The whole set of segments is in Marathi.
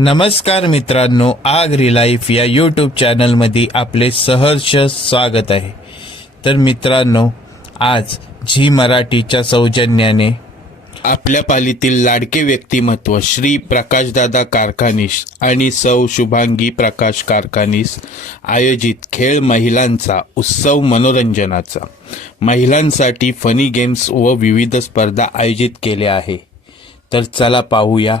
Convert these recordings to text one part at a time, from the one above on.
नमस्कार मित्रांनो आग रिलाईफ या यूट्यूब चॅनलमध्ये आपले सहर्ष स्वागत आहे. तर मित्रांनो आज झी मराठीच्या सौजन्याने आपल्या पालीतील लाडके व्यक्तिमत्व श्री प्रकाशदादा कारखानीस आणि सौ शुभांगी प्रकाश कारखानीस आयोजित खेळ महिलांचा उत्सव मनोरंजनाचा. महिलांसाठी फनी गेम्स व विविध स्पर्धा आयोजित केल्या आहे. तर चला पाहूया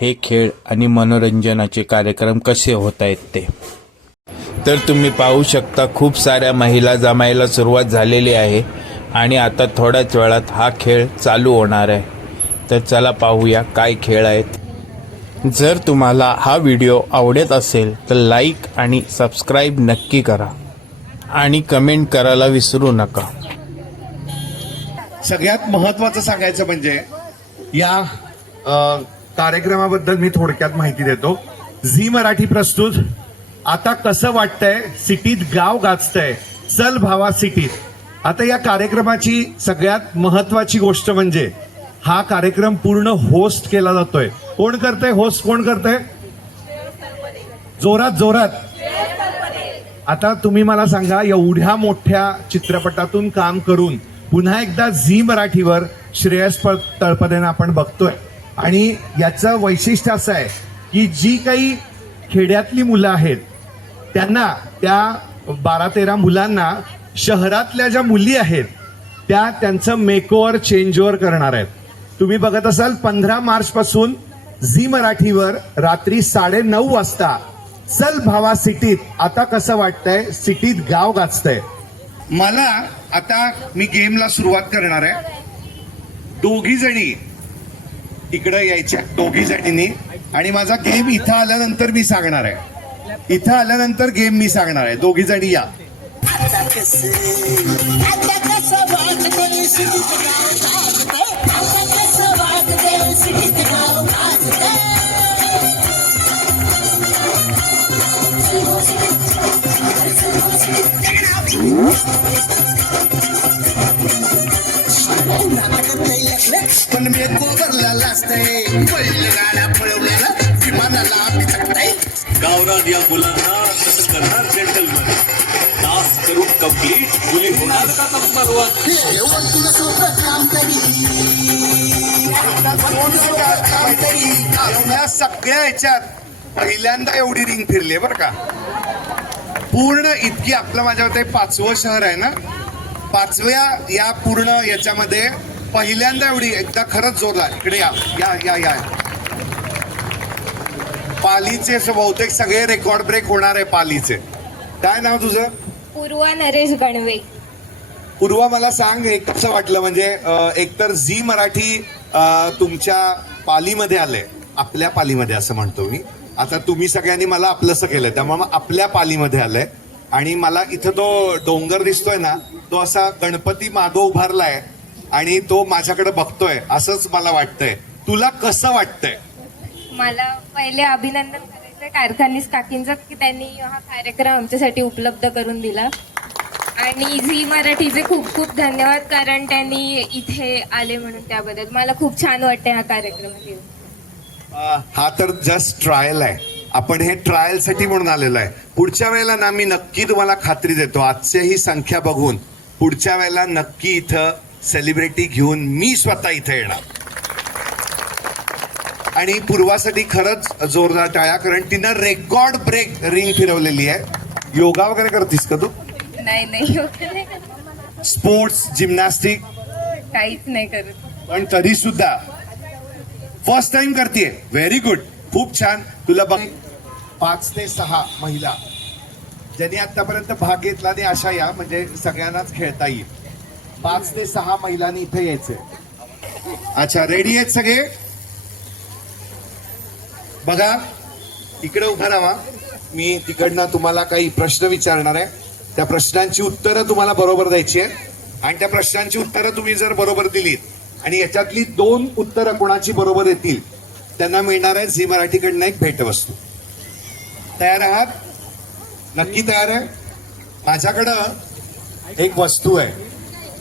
हे खेळ आणि मनोरंजनाचे कार्यक्रम कसे होत आहेत ते? तर तुम्ही पाहू शकता खूप साऱ्या महिला जमायला सुरुवात झालेली आहे आणि आता थोड्याच वेळात हा खेळ चालू होणार आहे. तर चला पाहूया काय खेळ आहेत. जर तुम्हाला हा व्हिडिओ आवडत असेल तर लाईक आणि सबस्क्राईब नक्की करा आणि कमेंट करायला विसरू नका. सगळ्यात महत्वाचं सांगायचं म्हणजे या अ, कार्यक्रमाबद्दल मी थोडक्यात माहिती देतो. झी मराठी प्रस्तुत. आता कसं वाटतंय? सिटीत गाव गाजतंय. चल भावा सिटीत. आता या कार्यक्रमाची सगळ्यात महत्वाची गोष्ट म्हणजे हा कार्यक्रम पूर्ण होस्ट केला जातोय. कोण करतंय होस्ट? कोण करतंय? जोरात जोरात. आता तुम्ही मला सांगा एवढ्या मोठ्या चित्रपटातून काम करून पुन्हा एकदा झी मराठीवर श्रेयस तळपदेनं आपण बघतोय. आणि याचं वैशिष्ट्य असं आहे की जी काही खेड्यातली मुलं आहेत त्यांना त्या बारा तेरा मुलांना शहरातल्या ज्या मुली आहेत त्या त्यांचं मेकओवर चेंजओवर करणार आहेत. तुम्ही बघत असाल पंधरा मार्चपासून झी मराठीवर रात्री साडे नऊ वाजता चल भावा सिटीत आता कसं वाटतंय? सिटीत गाव गाजतंय. मला आता मी गेमला सुरुवात करणार आहे. दोघी जणी इकडं यायच्या दोघी जणींनी. आणि माझा गेम इथं आल्यानंतर मी सांगणार आहे. इथं आल्यानंतर गेम मी सांगणार आहे. दोघी जणी या. गाजतंय पण मी गोबरला असतंय बैलगाड्या पळवल्याला विमानाला बिचकतंय गावरान या मुलांना कसं करणार जेंटलमन डास करून कंप्लीट मुली होणार. का नंबर वन तुला सोबत काम या सगळ्या ह्याच्यात पहिल्यांदा एवढी रिंग फिरली बरं का. पूर्ण इतकी आपलं माझ्या मते पाचवं शहर आहे ना. पाचव्या या पूर्ण याच्यामध्ये पहिल्यांदा एवढी एकदा खरंच जोरला इकडे या या या या. पालीचे असं बहुतेक सगळे रेकॉर्ड ब्रेक होणार आहे पालीचे. काय नाव तुझं? पूर्वा नरेश गणवे. पूर्वा मला सांग हे कसं वाटलं? म्हणजे एकतर झी मराठी तुमच्या पालीमध्ये आलंय. आपल्या पालीमध्ये असं म्हणतो मी. आता तुम्ही सगळ्यांनी मला आपलंसं केलं त्यामुळे आपल्या पालीमध्ये आलंय. आणि मला इथं तो डोंगर दिसतोय ना तो असा गणपती माधव उभारलाय. आणि तो माझ्याकडे बघतोय असंच मला वाटतंय. तुला कसं वाटतंय? मला पहिले अभिनंदन करायचं कारखानीस काकींचं की त्यांनी हा कार्यक्रम आमच्यासाठी उपलब्ध करून दिला. आणि झी मराठीचे खूप खूप धन्यवाद कारण त्यांनी इथे आले म्हणून त्याबद्दल. मला खूप छान वाटते हा कार्यक्रम येऊन अं, हा तर जस्ट ट्रायल आहे. आपण हे ट्रायलसाठी म्हणून आलेलो आहे. पुढच्या वेळेला ना मी नक्की तुम्हाला खात्री देतो. आजची ही संख्या बघून पुढच्या वेळेला नक्की इथं सेलिब्रिटी घेऊन मी स्वतः इथे येणार. आणि पूर्वासाठी खरंच जोरदार टाळ्या कारण तिनं रेकॉर्ड ब्रेक रिंग फिरवलेली आहे. योगा वगैरे करतीस का तू? नाही नाही. स्पोर्ट्स जिम्नॅस्टिक काहीच नाही करत. पण तरी सुद्धा. फर्स्ट टाइम करते व्हेरी गुड खूप छान. तुला बघ पाच ते सहा महिला ज्यांनी आतापर्यंत भाग घेतला आणि अशा या म्हणजे सगळ्यांनाच खेळता येईल. पाच ते सहा महिलांनी इथे यायचंय. अच्छा रेडी आहेत सगळे? बघा इकडे उभा राहा. मी तिकडनं तुम्हाला काही प्रश्न विचारणार आहे. त्या प्रश्नांची उत्तरं तुम्हाला बरोबर द्यायची आहे आणि त्या प्रश्नांची उत्तरं तुम्ही जर बरोबर दिलीत आणि याच्यातली दोन उत्तरं कोणाची बरोबर येतील त्यांना मिळणार आहे झी मराठीकडनं एक भेटवस्तू. तयार आहात? नक्की तयार आहे? माझ्याकडं एक वस्तू आहे.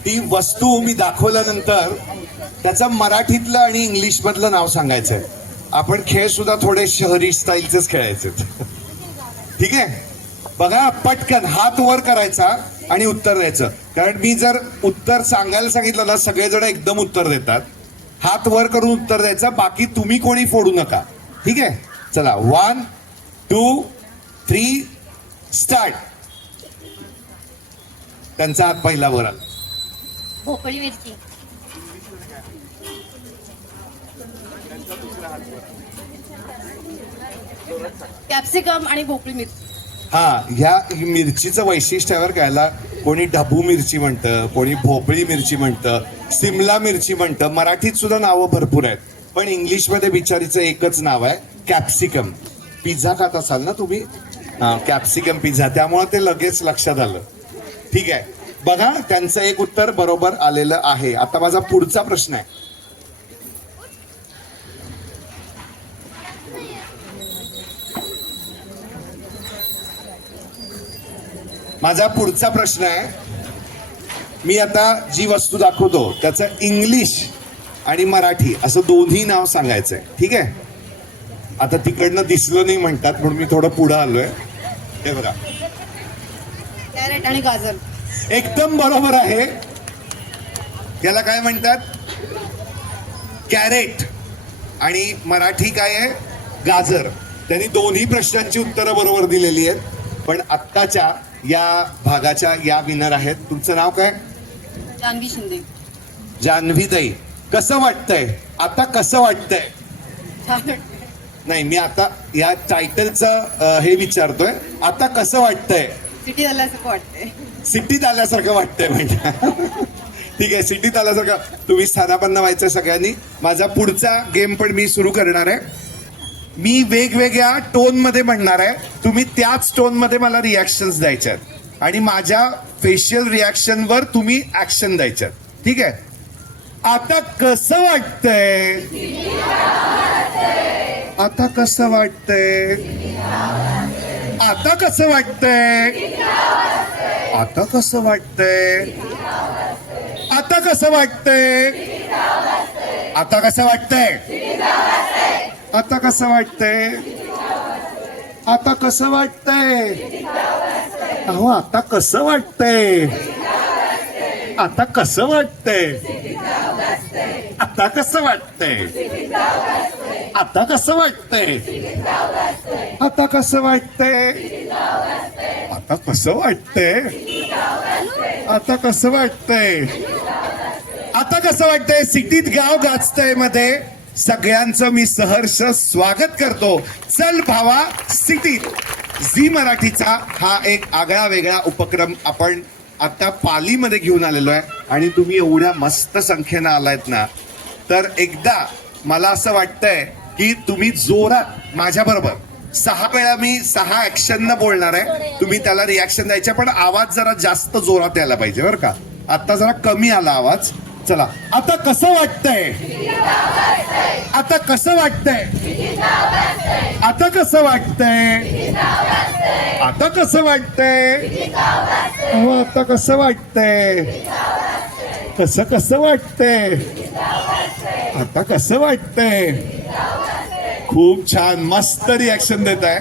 ती वस्तू मी दाखवल्यानंतर त्याचं मराठीतलं आणि इंग्लिशमधलं नाव नाव सांगायचंय. आपण खेळ सुद्धा थोडे शहरी स्टाईलचेच खेळायचे ठीक आहे? बघा पटकन हात वर करायचा आणि उत्तर द्यायचं. कारण मी जर उत्तर सांगायला सांगितलं ना सगळेजण एकदम उत्तर देतात. हात वर करून उत्तर द्यायचं बाकी तुम्ही कोणी फोडू नका. ठीक आहे? चला वन टू थ्री स्टार्ट त्यांचा हात पहिला वर आला. भोपळी मिरची. कॅप्सिकम आणि भोपळी मिरची. हा ह्या मिरचीचं वैशिष्ट्यावर आहे कोणी ढबू मिरची म्हणतं कोणी भोपळी मिरची म्हणतं सिमला मिरची म्हणतं मराठीत सुद्धा नावं भरपूर आहेत. पण इंग्लिशमध्ये बिचारीचं एकच नाव आहे कॅप्सिकम. पिझ्झा खात असाल ना तुम्ही? हा कॅप्सिकम पिझ्झा. त्यामुळे ते लगेच लक्षात आलं. ठीक आहे. बघा त्यांचं एक उत्तर बरोबर आलेलं आहे. आता माझा पुढचा प्रश्न आहे. माझा पुढचा प्रश्न आहे. मी आता जी वस्तू दाखवतो त्याचं इंग्लिश आणि मराठी असं दोन्ही नाव सांगायचंय. ठीक आहे? आता तिकडनं दिसलं नाही म्हणतात म्हणून मी थोडं पुढं आलोय. हे बघा. कॅरेट आणि गाजर. एकदम बरोबर आहे. याला काय म्हणतात? कॅरेट. आणि मराठी काय आहे? गाजर. त्यांनी दोन्ही प्रश्नांची उत्तरं बरोबर दिलेली आहेत. पण आत्ताच्या या भागाच्या या विनर आहेत. तुमचं नाव काय? जानवी शिंदे. जान्हवीताई कसं वाटतंय? आता कसं वाटतंय. नाही मी आता या टायटलचं हे विचारतोय. आता कसं वाटतंय? सिटी झाल्यासारखं वाटते सिटीत आल्यासारखं वाटतंय म्हणजे. ठीक आहे सिटीत आल्यासारखं. तुम्ही स्थानापन्न व्हायचं सगळ्यांनी. माझा पुढचा गेम पण मी सुरू करणार आहे. मी वेगवेगळ्या टोनमध्ये म्हणणार आहे. तुम्ही त्याच टोनमध्ये मला रिॲक्शन्स द्यायच्या आहेत. आणि माझ्या फेशियल रिॲक्शनवर तुम्ही ऍक्शन द्यायच्यात ठीक आहे? आता कसं वाटतंय? आता कसं वाटतंय? आता कसं वाटतंय? आता कसं वाटतंय? आता कसं वाटतंय? आता कसं वाटतंय? आता कसं वाटतंय? आता कसं वाटतंय? अहो आता कसं वाटतंय? आता कसं वाटतंय? आता कसं वाटतंय? आता कसं वाटतंय? आता कसं वाटतंय? आता कसं वाटतंय? आता कसं वाटतंय? आता कसं वाटतंय? सिटीत गाव गाजतंयमध्ये. सगळ्यांचं मी सहर्ष स्वागत करतो. चल भावा सिटीत. झी मराठीचा हा एक आगळा वेगळा उपक्रम आपण आता पालीमध्ये घेऊन आलेलो आहे आणि तुम्ही एवढ्या मस्त संख्येनं आलायत ना तर एकदा मला असं वाटतंय की तुम्ही जोरात माझ्याबरोबर सहा वेळा मी सहा ऍक्शननं बोलणार आहे. तुम्ही त्याला रिॲक्शन द्यायचे पण आवाज जरा जास्त जोरात यायला पाहिजे बरं का. आता जरा कमी आला आवाज. चला आता कसं वाटतंय? आता कसं वाटतंय? आता कसं वाटतंय? आता कसं वाटतंय? आता कसं वाटतंय? कसं कसं वाटतंय? आता कसं वाटतंय? खूप छान मस्त रिॲक्शन देत आहे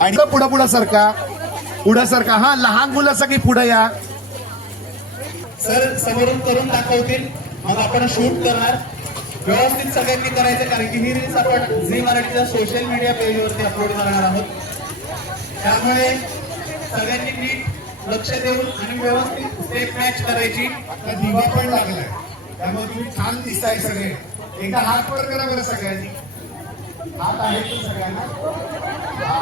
आणि पुढं पुढं सरका. पुढं सरका. हा लहान मुलं सगळी पुढं या. सर समोरून करून दाखवतील. मग आपण शूट करणार. व्यवस्थित सगळ्यांनी करायचं कारण की ही रील्स आपण झी मराठीच्या सोशल मीडिया पेजवरती अपलोड करणार आहोत. त्यामुळे सगळ्यांनी नीट लक्ष देऊन आणि व्यवस्थित स्टेप मॅच करायची. तर दिवा पण लागलाय. त्यामुळे तुम्ही छान दिसताय सगळे. एकदा हात वर करा बरं सगळ्यांनी. हात आहेत ना सगळ्यांना.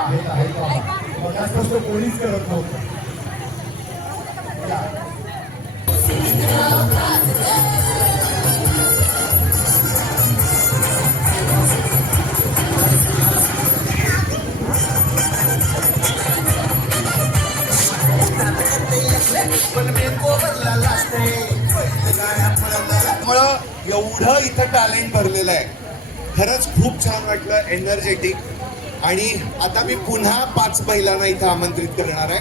आहेत आहेत. बाबा. कोणीच करत नव्हतं. एवढं इथं टॅलेंट भरलेलं आहे. खरंच खूप छान वाटलं एनर्जेटिक आणि आता मी पुन्हा पाच महिलांना इथं आमंत्रित करणार आहे.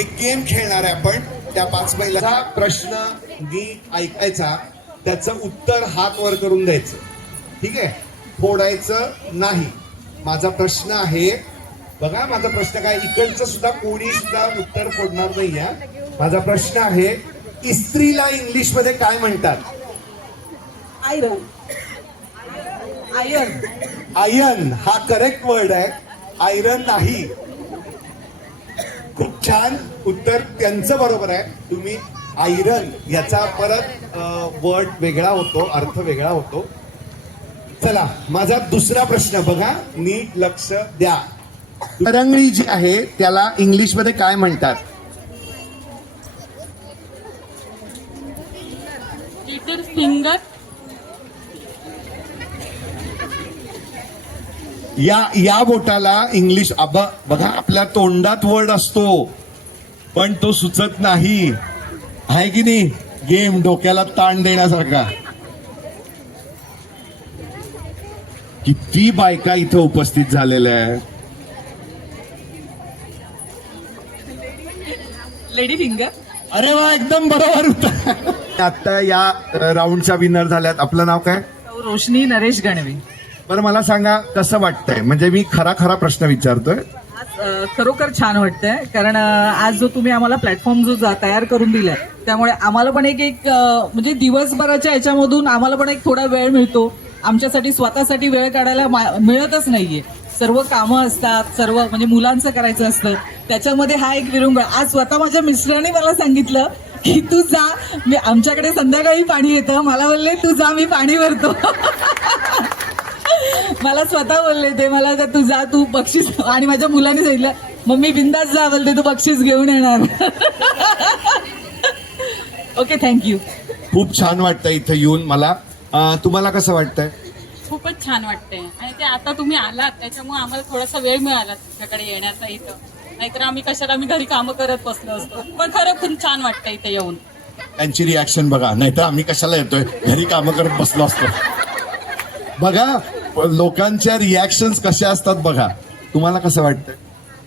एक गेम खेळणार आहे आपण. त्या पाच महिला प्रश्न नीट ऐकायचा त्याचं उत्तर हात वर करून द्यायचं. ठीक आहे? फोडायचं नाही. माझा प्रश्न आहे बघा माझा प्रश्न काय इकडचं सुद्धा कोणी सुद्धा उत्तर फोडणार नाही. माझा प्रश्न आहे इस्त्रीला इंग्लिशमध्ये काय म्हणतात? आयरन आयरन आयर्न हा करेक्ट वर्ड आहे. आयरन नाही. खूप छान उत्तर त्यांचं बरोबर आहे. तुम्ही आयरन याचा परत वर्ड वेगळा होतो अर्थ वेगळा होतो. चला माझा दुसरा प्रश्न बघा. नीट लक्ष द्या. तरंगळी जी आहे त्याला इंग्लिशमध्ये काय म्हणतात? फिंगर या या बोटाला इंग्लिश अब बघा आपल्या तोंडात वर्ड असतो पण तो सुचत नाही. आहे की नाही? गेम डोक्याला ताण देण्यासारखा. किती बायका इथं उपस्थित झालेल्या आहेत. लेडी फिंगर अरे वा एकदम बरोबर होता. आता या राऊंडच्या विनर झाल्यात. आपलं नाव काय? रोशनी नरेश गणवी. बरं मला सांगा कसं वाटतंय? म्हणजे मी खरा खरा प्रश्न विचारतोय. आज खरोखर छान वाटतंय कारण आज जो तुम्ही आम्हाला प्लॅटफॉर्म जो जा- तयार करून दिलाय त्यामुळे आम्हाला पण एक एक म्हणजे दिवसभराच्या याच्यामधून आम्हाला पण एक थोडा वेळ मिळतो. आमच्यासाठी स्वतःसाठी वेळ काढायला मा- मिळतच नाहीये. सर्व कामं असतात सर्व म्हणजे मुलांचं करायचं असतं. त्याच्यामध्ये हा एक विरंगुळा. आज स्वतः माझ्या मिस्टरांनी मला सांगितलं की तू जा मी आमच्याकडे संध्याकाळी पाणी येतं. मला बोलले तू जा मी पाणी भरतो. मला स्वतः बोलले ते मला आता तू जा तू बक्षीस आणि माझ्या मुलाने सांगितलं मम्मी बिंदास जा बोलते तू बक्षीस घेऊन येणार. ओके थँक्यू खूप छान वाटतंय इथं येऊन मला. तुम्हाला कसं वाटतंय? खूपच छान वाटतंय. आणि ते आता तुम्ही आलात त्याच्यामुळे आम्हाला थोडासा वेळ मिळाला तुमच्याकडे येण्याचा इथं. नाहीतर आम्ही कशाला आम्ही घरी कामं करत बसलो असतो. पण खरं खूप छान वाटतं इथे येऊन. त्यांची रिॲक्शन बघा. नाहीतर आम्ही कशाला येतोय? घरी कामं करत बसलो असतो. बघा लोकांच्या रिॲक्शन कशा असतात बघा. तुम्हाला कसं वाटतंय?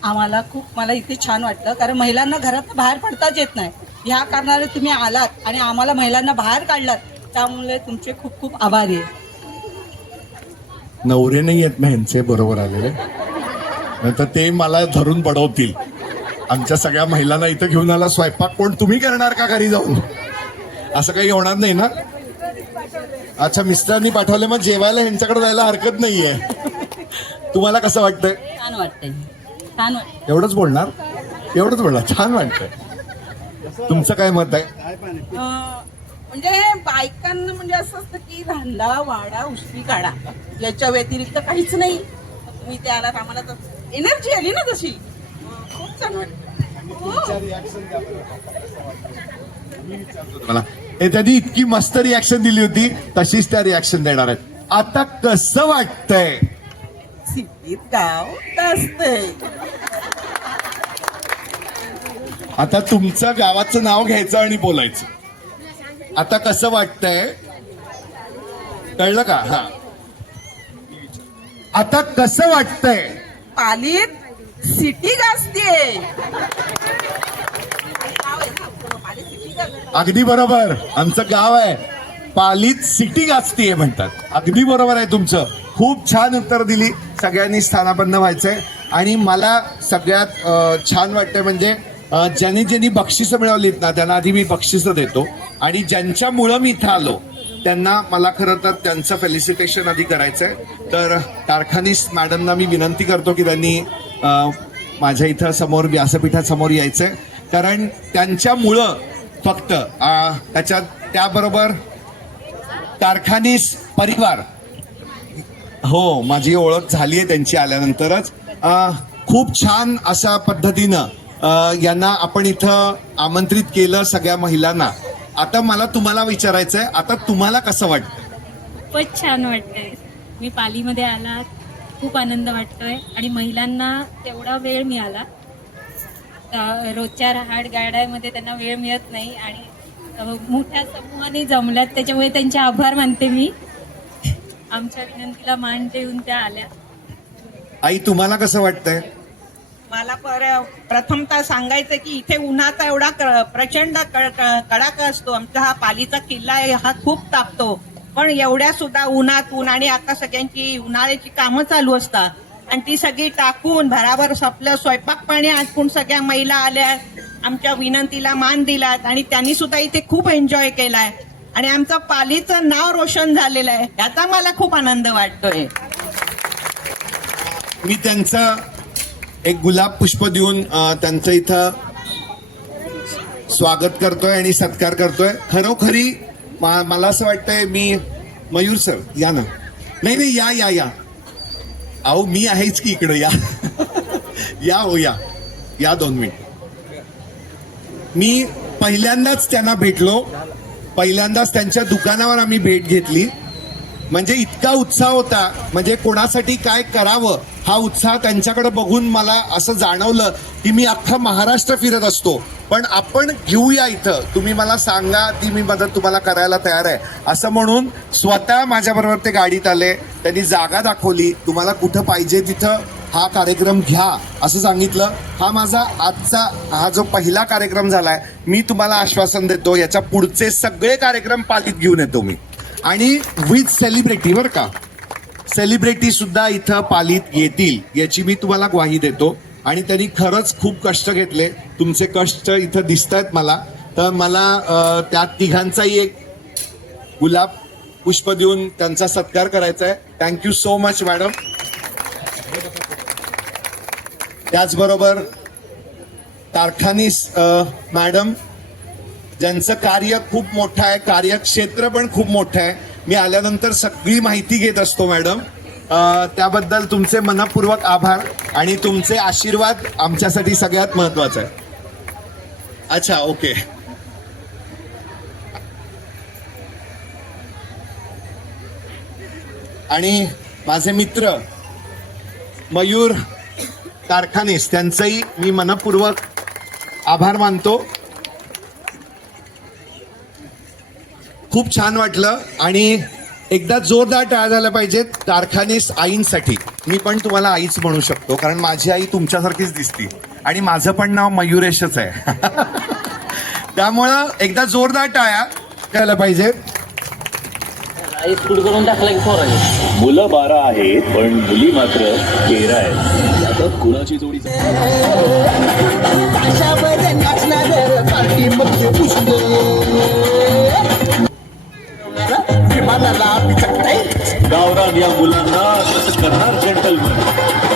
आम्हाला खूप मला इथे छान वाटलं. कारण महिलांना घरात बाहेर पडताच येत नाही. ह्या कारणाने तुम्ही आलात आणि आम्हाला महिलांना बाहेर काढलात. त्यामुळे तुमचे खूप खूप आभारी आहे. नवरे नाही येत ना ह्यांचे बरोबर आलेले नाहीतर ते मला धरून बडवतील. आमच्या सगळ्या महिलांना इथं घेऊन आला स्वयंपाक कोण तुम्ही करणार का घरी जाऊन? असं काही होणार नाही ना? अच्छा मिस्टरांनी पाठवले मग जेवायला ह्यांच्याकडे जायला हरकत नाहीये. तुम्हाला कसं वाटतंय? छान वाटतंय. छान एवढंच बोलणार? एवढंच बोलणार. छान वाटतंय. तुमचं काय मत आहे? म्हणजे बायकांना म्हणजे असं असतं की धंदा वाडा उष्टी काढा. याच्या व्यतिरिक्त काहीच नाही. तुम्ही ते आलात आम्हाला तर एनर्जी आली ना तशी. खूप छान वाटतं मला हे त्यांनी इतकी मस्त रिॲक्शन दिली होती. तशीच त्या रिॲक्शन देणार आहेत. आता कसं वाटतंय? गाव आता तुमचं गावाचं नाव घ्यायचं आणि बोलायचं. आता कसं वाटतंय? कळलं का? हा. आता कसं वाटतंय? पालीत सिटी गाजते अगदी बरोबर. आमचं गाव आहे. पालीत सिटी गाजतीये म्हणतात. अगदी बरोबर आहे तुमचं. खूप छान उत्तर दिली. सगळ्यांनी स्थानापन्न व्हायचंय. आणि मला सगळ्यात छान वाटतंय म्हणजे ज्यांनी ज्यांनी बक्षिसं मिळवलीत ना त्यांना आधी मी बक्षिसं देतो. आणि ज्यांच्यामुळं मी इथं आलो त्यांना मला खरं तर त्यांचं फेलिसिटेशन आधी करायचंय. तर कारखानीस मॅडमना मी विनंती करतो की त्यांनी माझ्या इथं समोर व्यासपीठासमोर यायचंय. कारण त्यांच्यामुळं फक्त त्याच्यात त्याबरोबर कारखानीस परिवार. हो माझी ओळख झाली आहे त्यांची आल्यानंतरच. खूप छान अशा पद्धतीनं यांना आपण इथं आमंत्रित केलं सगळ्या महिलांना. आता मला तुम्हाला विचारायचं आहे आता तुम्हाला कसं वाटतं खूपच छान वाटतंय. मी पालीमध्ये आला खूप आनंद वाटतोय. आणि महिलांना तेवढा वेळ मिळाला रोजच्या रहाड गाड्यामध्ये त्यांना वेळ मिळत नाही आणि मोठ्या समूहाने जमल्यात त्याच्यामुळे त्यांचे आभार मानते मी. आमच्या विनंतीला मान देऊन त्या आल्या. आई तुम्हाला कसं वाटतंय? मला पर प्रथमतः सांगायचं की इथे उन्हाचा एवढा क- प्रचंड कडाका असतो. आमचा हा पालीचा किल्ला आहे हा खूप तापतो. पण एवढ्या सुद्धा उन्हात ऊन आणि आता सगळ्यांची उन्हाळ्याची कामं चालू असतात. आणि ती सगळी टाकून भराभर आपलं स्वयंपाक पाणी आटपून सगळ्या महिला आल्या आमच्या विनंतीला मान दिलात आणि त्यांनी सुद्धा इथे खूप एन्जॉय केलाय. आणि आमचं पालीचं नाव रोशन झालेलं आहे. याचा मला खूप आनंद वाटतोय. मी त्यांचं एक गुलाब पुष्प देऊन त्यांचं इथं स्वागत करतोय आणि सत्कार करतोय. खरोखरी मला असं वाटतंय मी मयूर सर या ना. नाही नाही या या या. अहो मी आहेच की इकडं या. या हो या. या दोन मिनिट. मी पहिल्यांदाच त्यांना भेटलो. पहिल्यांदाच त्यांच्या दुकानावर आम्ही भेट घेतली. म्हणजे इतका उत्साह होता. म्हणजे कोणासाठी काय करावं हा उत्साह त्यांच्याकडे बघून मला असं जाणवलं की मी अख्खा महाराष्ट्र फिरत असतो. पण आपण घेऊया इथं. तुम्ही मला सांगा ती मी मदत तुम्हाला करायला तयार आहे. असं म्हणून स्वतः माझ्याबरोबर ते गाडीत आले त्यांनी जागा दाखवली तुम्हाला कुठं पाहिजे तिथं हा कार्यक्रम घ्या असं सांगितलं. हा माझा आजचा हा जो पहिला कार्यक्रम झालाय मी तुम्हाला आश्वासन देतो याच्या पुढचे सगळे कार्यक्रम पालित घेऊन येतो मी. आणि विथ सेलिब्रिटी बरं का. सेलिब्रिटी सुद्धा इथं पालीत येतील याची मी तुम्हाला ग्वाही देतो. आणि त्यांनी खरंच खूप कष्ट घेतले. तुमचे कष्ट इथं दिसत आहेत मला. तर मला त्या तिघांचाही एक गुलाब पुष्प देऊन त्यांचा सत्कार करायचा आहे थँक्यू सो मच मॅडम त्याचबरोबर कारखानीस मॅडम ज्यांचं कार्य खूप मोठं आहे कार्यक्षेत्र पण खूप मोठं आहे. मी आल्यानंतर सगळी माहिती घेत असतो मॅडम त्याबद्दल तुमचे मनपूर्वक आभार आणि तुमचे आशीर्वाद आमच्यासाठी सगळ्यात महत्वाचं आहे अच्छा ओके. आणि माझे मित्र मयूर कारखानेस त्यांचंही मी मनपूर्वक आभार मानतो. खूप छान वाटलं आणि एकदा जोरदार टाळ्या झाल्या पाहिजेत कारखानीस आईंसाठी. मी पण तुम्हाला आईच म्हणू शकतो कारण माझी आई तुमच्यासारखीच दिसती. आणि माझं पण नाव मयुरेशच आहे. त्यामुळं एकदा जोरदार टाळ्या करायला पाहिजेत मुलं बारा आहेत पण मुली मात्र तेरा आहेत. आता कुणाची जोडी गावरान या मुलांना तसं करणार जेंटलमॅन